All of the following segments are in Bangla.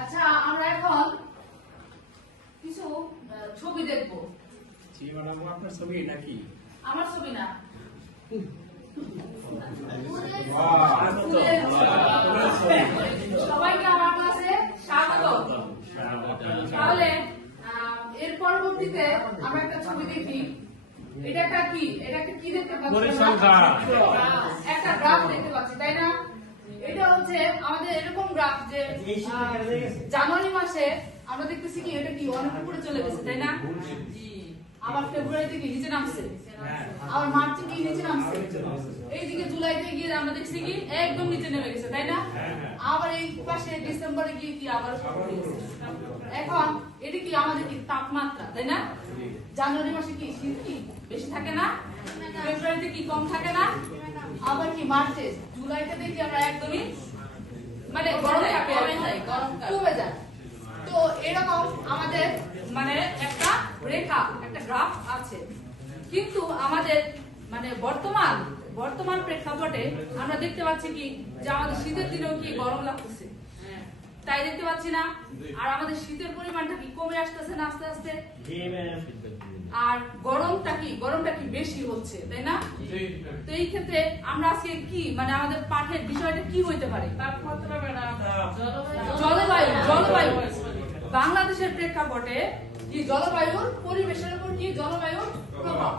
আচ্ছা, আমরা এখন কিছু ছবি দেখবো। আপনার ছবি নাকি? আমার ছবি না, সবাইকে আমার ক্লাসে স্বাগত। তাহলে এর পরবর্তীতে আমরা একটা ছবি দেখি। এটা একটা কি, এটা একটা কি দেখতে পাচ্ছি? একটা গ্রাফ দেখতে পাচ্ছি, তাই না? এটা হচ্ছে আমাদের এরকম গ্রাফ যে জানুয়ারি মাসে আমরা দেখতেছি কি এটা কি অনেক উপরে চলে গেছে, তাই না? আবার ফেব্রুয়ারিতে কি নিচে নামছে, আবার মার্চে কি নিচে নামছে, এইদিকে জুলাইতে গিয়ে আমরা দেখছি কি একদম নিচে নেমে গেছে, তাই না? আবার এই পাশে ডিসেম্বরে গিয়ে কি আবার এখন এটা কি আমাদের কি তাপমাত্রা, তাই না? জানুয়ারি মাসে কি শীত কি বেশি থাকে না, ফেব্রুয়ারিতে কি কম থাকে না, আবার কি মার্চে জুলাইতে দেখি আমরা একদমই মানে গরম থাকে, কমে যায়। তো এরকম আমাদের মানে একটা রেখা, একটা গ্রাফ আছে। কিন্তু আমাদের মানে বর্তমান প্রেক্ষাপটে আমরা দেখতে পাচ্ছি কি যে আমাদের শীতের দিনেও কি গরম লাগতেছে, তাই দেখতে পাচ্ছি না? আর আমাদের শীতের পরিমাণটা কি কমে আসতেছে না আস্তে আস্তে, আর গরমটা কি বেশি হচ্ছে, তাই না? তো এই ক্ষেত্রে আমরা আজকে কি মানে আমাদের পাঠের বিষয়টা কি হইতে পারে? জলবায়ু। বাংলাদেশের প্রেক্ষাপটে কি জলবায়ুর পরিবেশের উপর কি জলবায়ুর প্রভাব।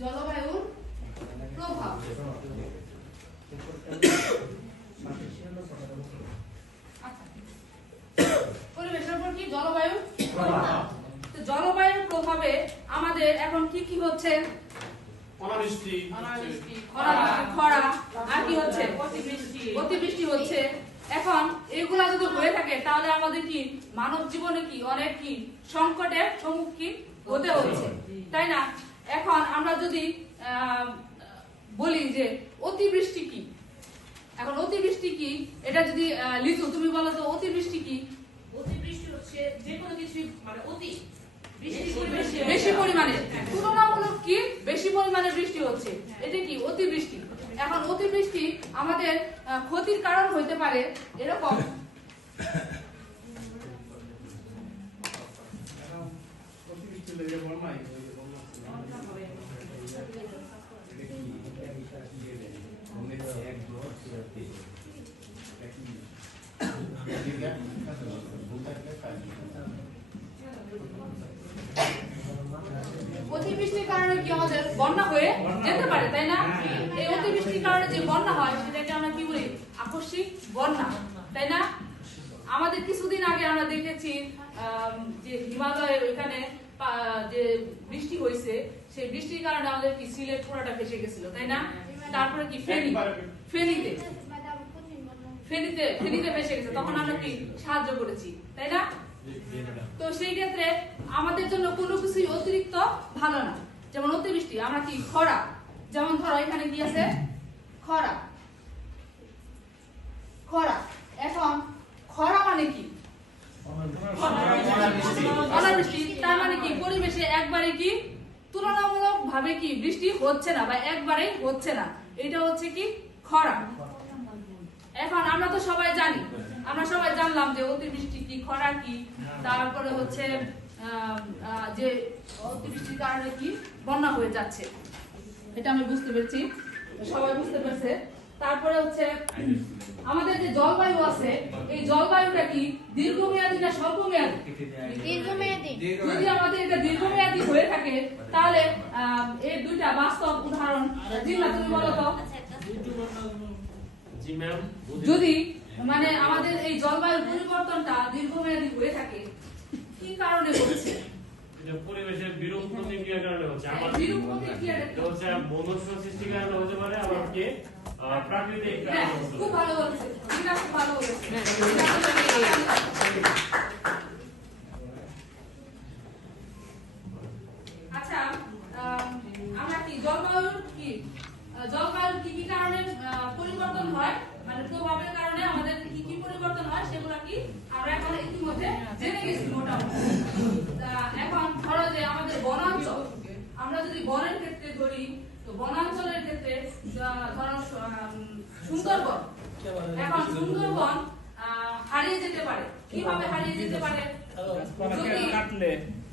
জলবায়ুর প্রভাব। পরিবেশের উপর কি জলবায়ুর প্রভাব। জলবায়ুর প্রভাবে আমাদের এখন কি কি হচ্ছে? অনাবৃষ্টি, খরা, আর কি হচ্ছে? অতিবৃষ্টি হচ্ছে। এখন এগুলা যদি হয়ে থাকে তাহলে আমাদের কি মানব জীবনে কি অনেক কি সংকটের সম্মুখীন হতে হচ্ছে, তাই না? এখন আমরা যদি বলি যে অতিবৃষ্টি কি, এখন অতিবৃষ্টি কি এটা যদি লিখো, তুমি বলো তো অতিবৃষ্টি কি? অতিবৃষ্টি হচ্ছে যে কোনো কিছু মানে অতি বেশি পরিমাণে, তুলনামূলক কি বেশি পরিমাণে বৃষ্টি হচ্ছে, এটা কি অতিবৃষ্টি। এখন অতিবৃষ্টি আমাদের ক্ষতির কারণ হইতে পারে এরকম অতিবৃষ্টির কারণে কি আমাদের বন্যা হয়ে যেতে পারে, তাই না? এই অতিবৃষ্টির কারণে যে বন্যা হয় সেটাকে আমরা কি বলি? আকস্মিক বন্যা, তাই না? আমাদের কিছুদিন আগে আমরা দেখেছি যে হিমালয়ের ওইখানে যে বৃষ্টি হয়েছে, সেই বৃষ্টির কারণে আমাদের কি সিলেট পুরোটা ভেসে গেছিল, তাই না? তারপরে কি ফেনীতে ভেসে গেছে, তখন আমরা কি সাহায্য করেছি, তাই না? তো সেই ক্ষেত্রে আমাদের জন্য কোনো কিছুই অতিরিক্ত ভালো না। যেমন অতিবৃষ্টি, আমরা কি খরা, যেমন ধরো এখানে কি আছে খরা। এখন খরা মানে কি? অনাবৃষ্টি। তার মানে কি পরিবেশে একবারে কি তুলনামূলক ভাবে কি বৃষ্টি হচ্ছে না বা একবারে হচ্ছে না, এটা হচ্ছে কি খরা। এখন আমরা তো সবাই জানি, আমরা সবাই জানলাম যে অতিবৃষ্টি কি, খরা কি, তারপরে হচ্ছে যে অতিবৃষ্টির কারণে কি বন্যা হয়ে যাচ্ছে, এটা আমি বুঝতে পেরেছি, সবাই বুঝতে পেরেছে। তারপরে হচ্ছে আমাদের যে জলবায়ু আছে, এই জলবায়ুটা কি দীর্ঘমেয়াদী না স্বল্পমেয়াদী? দীর্ঘমেয়াদী। যদি আমাদের এটা দীর্ঘমেয়াদী হয়ে থাকে তাহলে এই দুইটা বাস্তব উদাহরণ জিল্লা তুমি বলো তো। জি ম্যাম। যদি মানে আমাদের এই জলবায়ু পরিবর্তনটা দীর্ঘমেয়াদী হয়ে থাকে কি কারণে হচ্ছে? এটা পরিবেশের বিরূপ প্রতিক্রিয়ার কারণে হচ্ছে। আমার বিরূপ প্রতিক্রিয়াটা কি? এটা হচ্ছে মনুষ্য সৃষ্টির কারণে হতে পারে, আবার কি প্রাকৃতিক হ্যাঁ, কারণে হতে খুব পারে। ভালো বলেছে, এটা খুব ভালো বলেছে। আচ্ছা, আমরা কি জলবায়ুর কি কি কারণে পরিবর্তন হয়, মানে প্রভাবের কারণে আমাদের কি কি পরিবর্তন হয় সেগুলো কি আমরা এখন ইতিমধ্যে জেনে গেছি মোটামুটি। এখন ধরো যে আমাদের বনাঞ্চল, আমরা যদি বনের ক্ষেত্রে ধরি, তো বনাঞ্চলের ক্ষেত্রে ধরো সুন্দরবন, এখন সুন্দরবন হারিয়ে যেতে পারে। কিভাবে হারিয়ে যেতে পারে?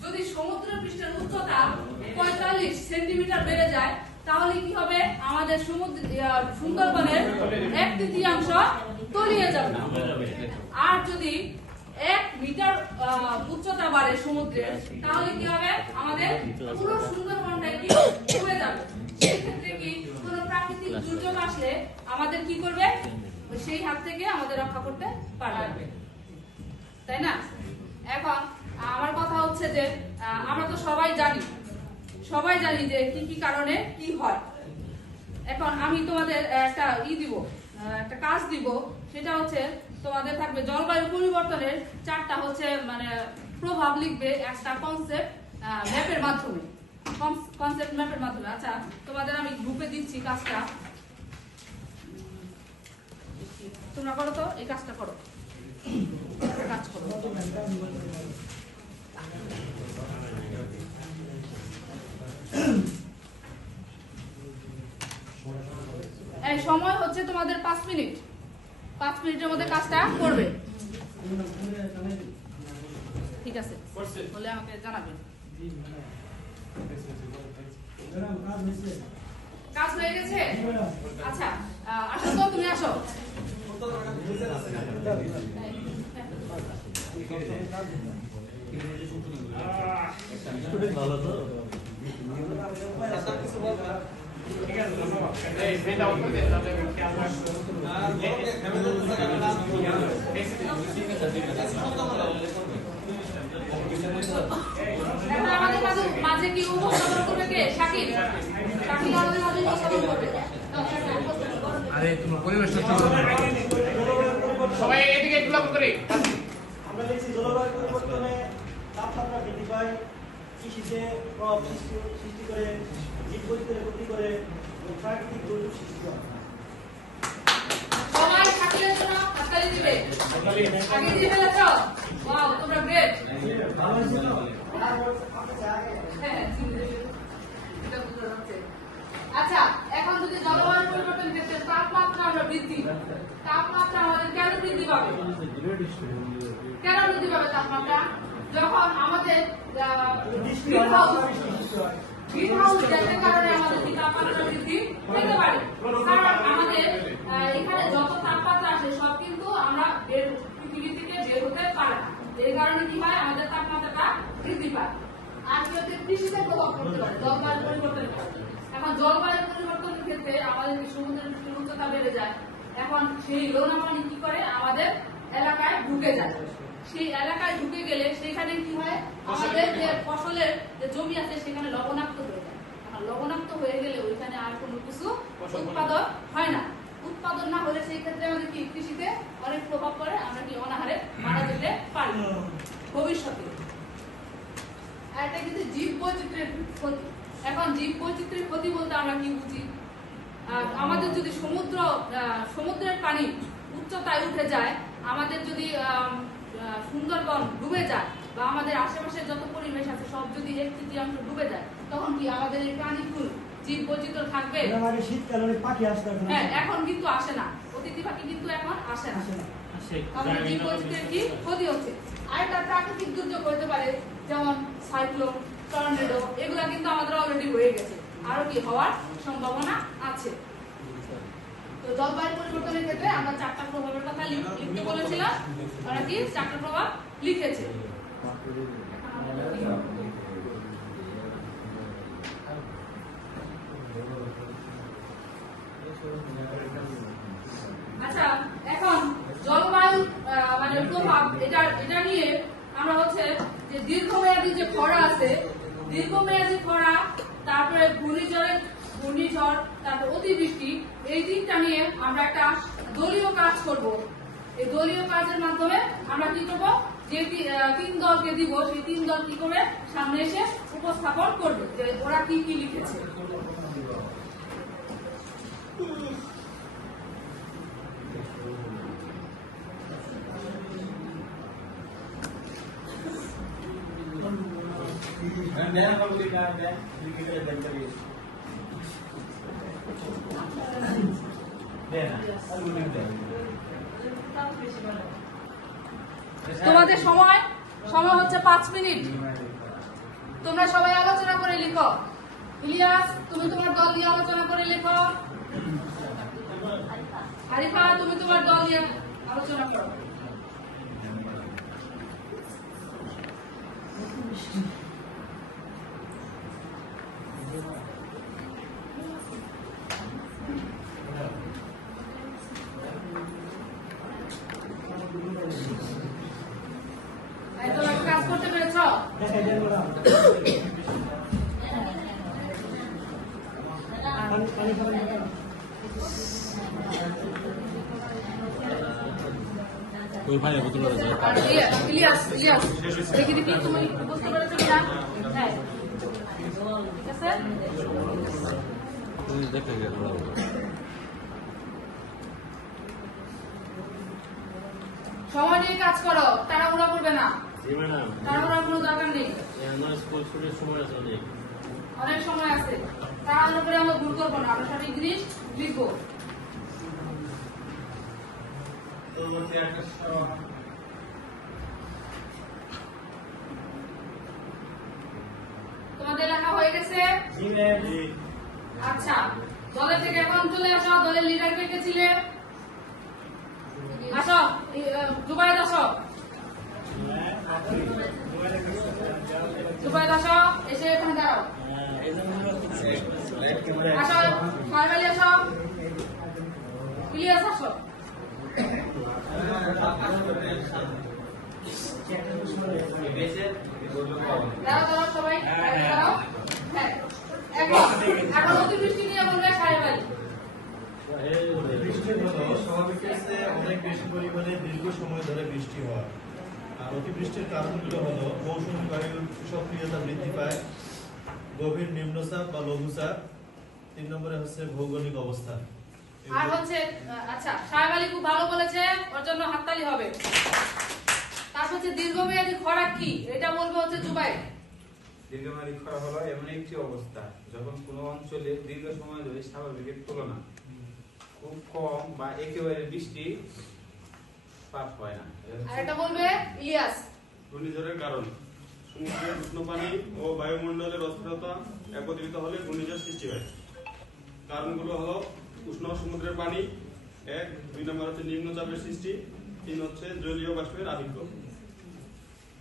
যদি সমুদ্র পৃষ্ঠের উচ্চতা 45 সেন্টিমিটার বেড়ে যায় তাহলে কি হবে? আমাদের সুন্দরবনের 1/3 তলিয়ে যাবে। আর যদি 1 মিটার উচ্চতা বাড়ে সমুদ্রের, তাহলে কি হবে? আমাদের পুরো সুন্দরবনটাই কি ডুবে যাবে। সেই ক্ষেত্রে কি কোনো প্রাকৃতিক দুর্যোগ আসলে আমাদের কি করবে? সেই হাত থেকে আমাদের রক্ষা করতে পারবে, তাই না? এখন আমার কথা হচ্ছে যে আমরা তো সবাই জানি যে কি কি কারণে কি হয়। এখন আমি তোমাদের একটা একটা কাজ দিব, সেটা হচ্ছে তোমাদের থাকবে জলবায়ু পরিবর্তনের 4টা হচ্ছে মানে প্রভাব লিখবে একটা কনসেপ্ট ম্যাপের মাধ্যমে। আচ্ছা, তোমাদের আমি গ্রুপে দিচ্ছি কাজটা, তোমরা করো তো, এই কাজটা করো, কাজ করো। এই সময় হচ্ছে তোমাদের 5 মিনিট। 5 মিনিটের মধ্যে কাজটা করবে, ঠিক আছে? বলে আমাকে জানাবেন। কাজ হয়ে গেছে? আচ্ছা, আসো তো, তুমি আসো। ভালো তো ঠিক আছে, ধন্যবাদ। এই সেটা অন্তত তাহলে খেয়াল রাখবো। এখন আমাদের মাঝে কি উপস্থাপন করবে কে? শাকিল আমাদের মাঝে উপস্থাপন করবে। আরে তোমার পরিবেশ নষ্ট করবে না। সবাই এদিকে একটু লক্ষ্য করি। আমরা দেখছি জলবায়ু পরিবর্তনে তাপমাত্রা বৃদ্ধি পায়, কৃষিতে প্রভাব সৃষ্টি করে, জীববৈচিত্র্যের ক্ষতি করে এবং প্রাকৃতিক দুর্যোগ সৃষ্টি করে। সবাই শাকিলের জন্য হাততালি দিবে। আগে দিয়ে ফেলেছ? ওয়াও, তোমরা গ্রেট। হ্যাঁ, এটা বুঝতে পারছি। আচ্ছা, এখন যদি জলবায়ু পরিবর্তন ক্ষেত্রে তাপমাত্রা আমরা তাপমাত্রা আমাদের কেন বৃদ্ধি পাবে? তাপমাত্রা যখন আমাদের গ্রিনহাউস গ্যাসের কারণে আমাদের কি তাপমাত্রা বৃদ্ধি পেতে পারে। কারণ আমাদের এখানে যত তাপমাত্রা আসে সব কিন্তু আমরা পৃথিবী থেকে বের হতে পারে না। এই কারণে কি হয়? আমাদের তাপমাত্রাটা বৃদ্ধি পায়। আর কি হচ্ছে? কৃষিতে প্রভাব পড়তে পারে জলবায়ু পরিবর্তনের কারণে। এখন জলবায়ু পরিবর্তনের ক্ষেত্রে আমাদের সমুদ্রের উচ্চতা বেড়ে যায়। এখন সেই লোনা পানি কি করে? আমাদের এলাকায় ঢুকে যায়। সেই এলাকায় ঢুকে গেলে সেখানে কি হয়? আমাদের যে ফসলের যে জমি আছে সেখানে লবণাক্ত হয়ে যায়। এখন লবণাক্ত হয়ে গেলে ওইখানে আর কোনো কিছু উৎপাদন হয় না। উৎপাদন না হলে সেই ক্ষেত্রে আমাদের কি কৃষিতে অনেক প্রভাব পড়ে। আমরা কি অনাহারে মারা যেতে পারি ভবিষ্যতে। এটা কিন্তু জীব বৈচিত্র্যের ক্ষতি। এখন জীব বৈচিত্র্যের ক্ষতি বলতে আমরা কি বুঝি? আমাদের যদি সমুদ্রের পানি উচ্চতায় উঠে যায়, আমাদের যদি সুন্দরবন ডুবে যায়, বা আমাদের আশেপাশের যত পরিবেশ আছে সব যদি 1/3 ডুবে যায়, তখন কি আমাদের এই প্রাণীকুল জীব বৈচিত্র্য থাকবে? এর আগে শীতকালে অনেক পাখি আসতো, এখন হ্যাঁ, এখন কিন্তু আসে না, অতিথি পাখি কিন্তু এখন আসে না। আসে না। তাহলে জীব বৈচিত্র্যের কি ক্ষতি হচ্ছে? আরেকটা প্রাকৃতিক দুর্যোগ হতে পারে, যেমন সাইক্লোন, টর্নেডো, এগুলা কিন্তু আমাদের অলরেডি হয়ে গেছে, আরো কি হওয়ার সম্ভাবনা আছে। তো জলবায়ু পরিবর্তনের ক্ষেত্রে আমরা 4টা প্রভাবের কথা লিখতে বলেছিলাম, ওরা কি 4টা প্রভাব লিখেছে। আচ্ছা, এখন জলবায়ু মানে প্রভাব, এটা নিয়ে আমরা হচ্ছে যে দীর্ঘমেয়াদী যে খরা আছে, দীর্ঘমেয়াদী খরা, তারপরে ঘূর্ণিঝড়, তারপর অতিবৃষ্টি, এই তিনটা নিয়ে আমরা একটা দলীয় কাজ করব। এই দলীয় কাজের মাধ্যমে আমরা কি করব, যে 3 দলকে দিব, সেই 3 দল কি করবে, সামনে এসে উপস্থাপন করবে যে ওরা কি কি লিখেছে। তোমাদের সময় হচ্ছে 5 মিনিট। তোমরা সবাই আলোচনা করে লিখো। ইলিয়াস, তুমি তোমার দল নিয়ে আলোচনা করে লিখো। আরিফা, তুমি তোমার দল নিয়ে আলোচনা করো। তোমরা কাজ করতে পেরেছো? দেখাই দেন ওরা। পানি খাবেন না? আর ইলিয়াস, দেখি তুমি বুঝতে পেরেছো কিনা? হ্যাঁ, ঠিক আছে। সময় নিয়ে কাজ করো, তাড়াহুড়া করবে না। তাড়াহুড়ার কোনো দরকার নেই, অনেক সময় আছে। তাড়াহুড়া করে আমরা ভুল করবো না, আমরা সঠিক জিনিস লিখবো। তোমাদের লেখা হয়ে গেছে? আচ্ছা, দলের থেকে এখন চলে আসো। দলের লিডার কে কে ছিলে? আসো, জুবাইদ আসো। জুবাইদ আসো, এসে এখানে দাঁড়াও। আসো, ফারবালি আসো। ইলিয়াস আসো। দাঁড়াও সবাই, দাঁড়াও। হ্যাঁ, এখন অতিবৃষ্টি নিয়ে বলবে ফারবালি। বৃষ্টি হলো স্বাভাবিকের চেয়ে অনেক বেশি পরিমাণে দীর্ঘ সময় ধরে বৃষ্টি হয়। আর অতিবৃষ্টির কারণগুলো হলো মৌসুমী বায়ুর সক্রিয়তা বৃদ্ধি পায়, গভীর নিম্নচাপ বা লঘুচাপ, 3 নম্বরে হচ্ছে ভৌগোলিক অবস্থান। আর হচ্ছে আচ্ছা, সাহেব আলী খুব ভালো বলেছে, ওর জন্য হাততালি হবে। তারপর হচ্ছে দীর্ঘমেয়াদী খরা কি, এটা বলবে হচ্ছে জুবাই। দীর্ঘমেয়াদী খরা হলো এমন একটি অবস্থা যখন কোনো অঞ্চলে দীর্ঘ সময় ধরে স্বাভাবিকের তুলনা খুব কম বা একেবারে বৃষ্টি পাত হয় না। আর এটা বলবে ইলিয়াস। ঘূর্ণিঝড়ের কারণ সমুদ্রের উষ্ণ পানি ও বায়ুমণ্ডলের অস্থিরতা একত্রিত হলে ঘূর্ণিঝড় সৃষ্টি হয়। কারণগুলো হলো উষ্ণ সমুদ্রের পানি 1, 2 নম্বর হচ্ছে নিম্নচাপের সৃষ্টি, 3 হচ্ছে জলীয় বাষ্পের আধিক্য।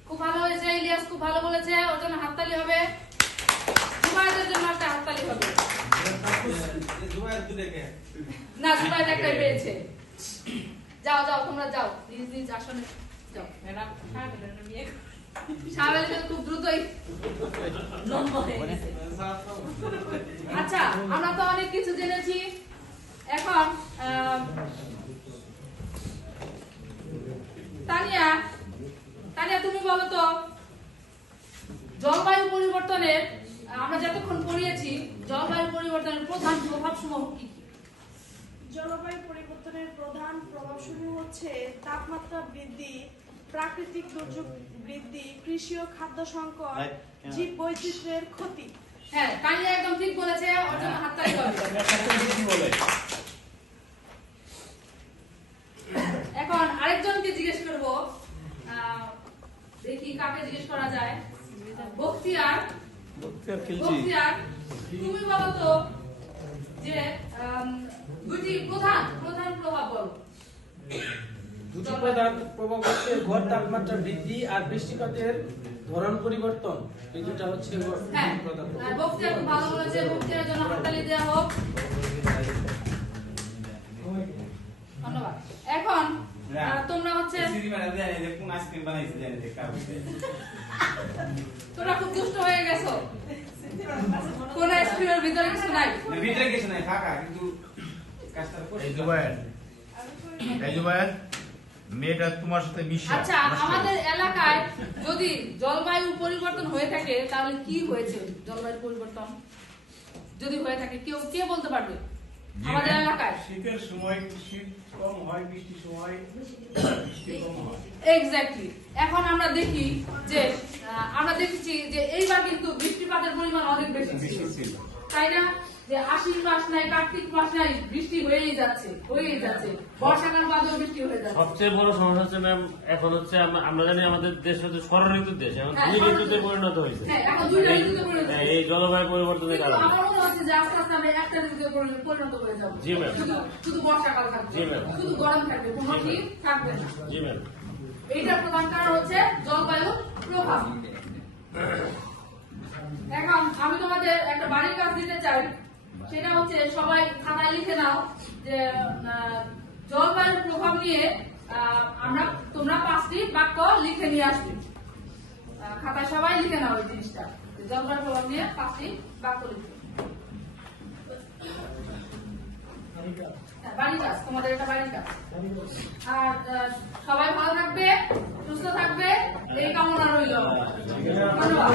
খুব ভালো হয়েছে ইলিয়াস, খুব ভালো বলেছে, ওর জন্য হাততালি হবে। জুবাইদের জন্য একটা হাততালি হবে। না, জুবাইদ একটাই পেয়েছে। যাও তোমরা যাও, নিজ আসনে যাও। সাহেব আলী খুব দ্রুতই লম্বা হয়ে গেছে। আচ্ছা, আমরা তো অনেক কিছু জেনেছি। এখন তানিয়া, তুমি বলো তো, জলবায়ু পরিবর্তনের আমরা যতক্ষণ পড়িয়েছি, জলবায়ু পরিবর্তনের প্রধান প্রভাবসমূহ কি কি? জলবায়ু পরিবর্তনের প্রধান প্রভাবসমূহ হচ্ছে তাপমাত্রা বৃদ্ধি, প্রাকৃতিক দুর্যোগ বৃদ্ধি, কৃষি ও খাদ্য সংকট, জীব বৈচিত্র্যের ক্ষতি। হ্যাঁ, কানিয়া একদম ঠিক বলেছে, ওর জন্য হাততালি হবে। কি বলে? এখন আরেকজনকে জিজ্ঞেস করবো, দেখি কাকে জিজ্ঞেস করা যায়। বখতিয়ার, বখতিয়ার, তুমি বলো তো যে দুটি প্রধান প্রভাব বলো। দুটি প্রধান প্রভাব হচ্ছে গড় তাপমাত্রা বৃদ্ধি আর বৃষ্টিপাতের ধরন পরিবর্তন। এই দুটা হচ্ছে হ্যাঁ, প্রধান। বখতিয়ার খুব ভালো বলেছে, বখতিয়ারের জন্য হাততালি দেওয়া হোক। ধন্যবাদ। এখন তোমরা হচ্ছে কোন আইসক্রিম বানাইছে জানি যে কার তোমরা খুব দুষ্ট হয়ে গেছো। কোন আইসক্রিমের ভিতরে কিছু নাই। না ভিতরে কিছু নাই ফাঁকা, কিন্তু কাজটা এই জুবায়ের মেয়েটা তোমার সাথে মিশে আচ্ছা, আমাদের এলাকায় যদি জলবায়ু পরিবর্তন হয়ে থাকে তাহলে কি হয়েছে? জলবায়ু পরিবর্তন যদি হয়ে থাকে কেউ কে বলতে পারবে আমাদের এলাকায়? শীতের সময় শীত কম হয়, বৃষ্টির সময় বৃষ্টি কম হয়। এক্স্যাক্টলি। এখন আমরা দেখি যে আমরা দেখেছি যে এইবার কিন্তু বৃষ্টিপাতের পরিমাণ অনেক বেশি ছিল, তাই না? যে আশ্বিন মাস নাই, কার্তিক মাস নাই, বৃষ্টি হয়েই যাচ্ছে। বর্ষাকাল বাদেও বৃষ্টি হয়ে যাচ্ছে। সবচেয়ে বড় সমস্যা হচ্ছে ম্যাম, এখন হচ্ছে আমরা জানি আমাদের দেশ হচ্ছে ষড় ঋতুর দেশ, এখন হ্যাঁ, দুই ঋতুতে পরিণত হয়েছে। হ্যাঁ, এখন দুইটা ঋতুতে পরিণত হয়েছে। এই জলবায়ু পরিবর্তনের কিন্তু কারণে। আমার মনে হচ্ছে যে আস্তে আস্তে আমরা একটা ঋতুতে পরিণত হয়ে যাবো। জি ম্যাম। শুধু বর্ষাকাল থাকবে, জি ম্যাম। শুধু গরম থাকবে, কোনো জি শীত থাকবে না। জি ম্যাম। এইটার প্রধান কারণ হচ্ছে জলবায়ু প্রভাব। এখন আমি তোমাদের একটা বাড়ির কাজ দিতে চাই, সেটা হচ্ছে সবাই খাতায় লিখে নাও যে জলবায়ুর প্রভাব নিয়ে তোমরা 5টি বাক্য লিখে নিয়ে আসবে। খাতায় সবাই লিখে নাও এই জিনিসটা, জলবায়ুর প্রভাব নিয়ে 5টি বাক্য লিখবে। বাড়ির কাজ, তোমাদের এটা বাড়ির কাজ। আর সবাই ভালো থাকবে, সুস্থ থাকবে, এই কামনা রইল। ধন্যবাদ।